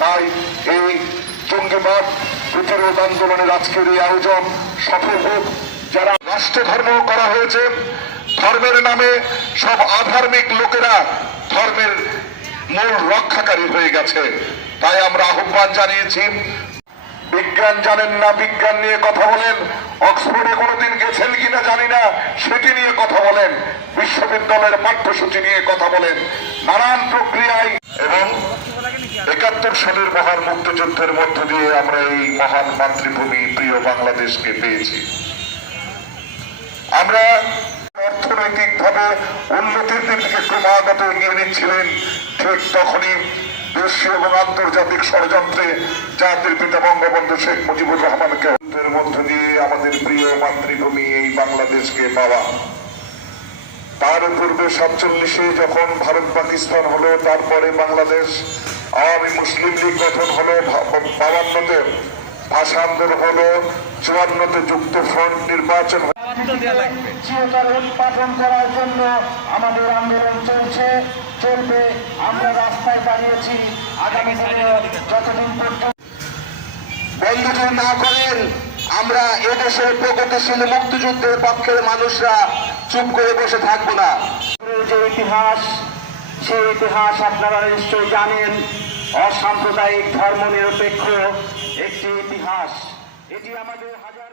তাই এই জঙ্গিবাদ প্রতিরোধ এই আয়োজন সফল হোক। যারা রাষ্ট্র ধর্ম করা হয়েছে, ধর্মের নামে সব আধার্মিক লোকেরা ধর্মের মূল রক্ষাকারী হয়ে গেছে। তাই আমরা আহ্বান জানিয়েছি, বিজ্ঞান জানেন না, বিজ্ঞান নিয়ে কথা বলেন। অক্সফোর্ডে কোনোদিন গেছেন কিনা জানি না, সেটি নিয়ে কথা বলেন। বিশ্ববিদ্যালয়ের পাঠ্যসূচি নিয়ে কথা বলেন। নানান প্রক্রিয়ায় এবং একাত্তর সালের মহান মুক্তিযুদ্ধের মধ্য দিয়ে আমরা এই মহান মাতৃভূমি প্রিয় বাংলাদেশকে পেয়েছি। আমরা অর্থনৈতিক ভাবে উন্নতির দিকে ক্রমাগত এগিয়ে নিচ্ছিলেন, ঠিক তখনই দেশীয় এবং আন্তর্জাতিক ষড়যন্ত্রে জাতির পিতা বঙ্গবন্ধু শেখ মুজিবুর রহমানকে মধ্য দিয়ে আমাদের প্রিয় মাতৃভূমি এই বাংলাদেশকে পাওয়া তার পূর্বে সাতচল্লিশে যখন ভারত পাকিস্তান হলো, তারপরে বাংলাদেশ, আওয়ামী মুসলিম লীগ গঠন হলো বাবান্নতে ভাষা আন্দোলন হলো, চুয়ান্নতে যুক্ত ফ্রন্ট নির্বাচন হলো। চিরতর উৎপাদন করার জন্য আমাদের আন্দোলন চলছে চলবে আমরা রাস্তায় দাঁড়িয়েছি। আগামী দিনে যতদিন পর্যন্ত বন্ধ যদি না করেন আমরা এদেশের প্রগতিশীল মুক্তিযুদ্ধের পক্ষের মানুষরা চুপ করে বসে থাকব না। যে ইতিহাস সেই ইতিহাস আপনারা নিশ্চয়ই জানেন অসাম্প্রদায়িক ধর্ম নিরপেক্ষ একটি ইতিহাস। এটি আমাদের হাজার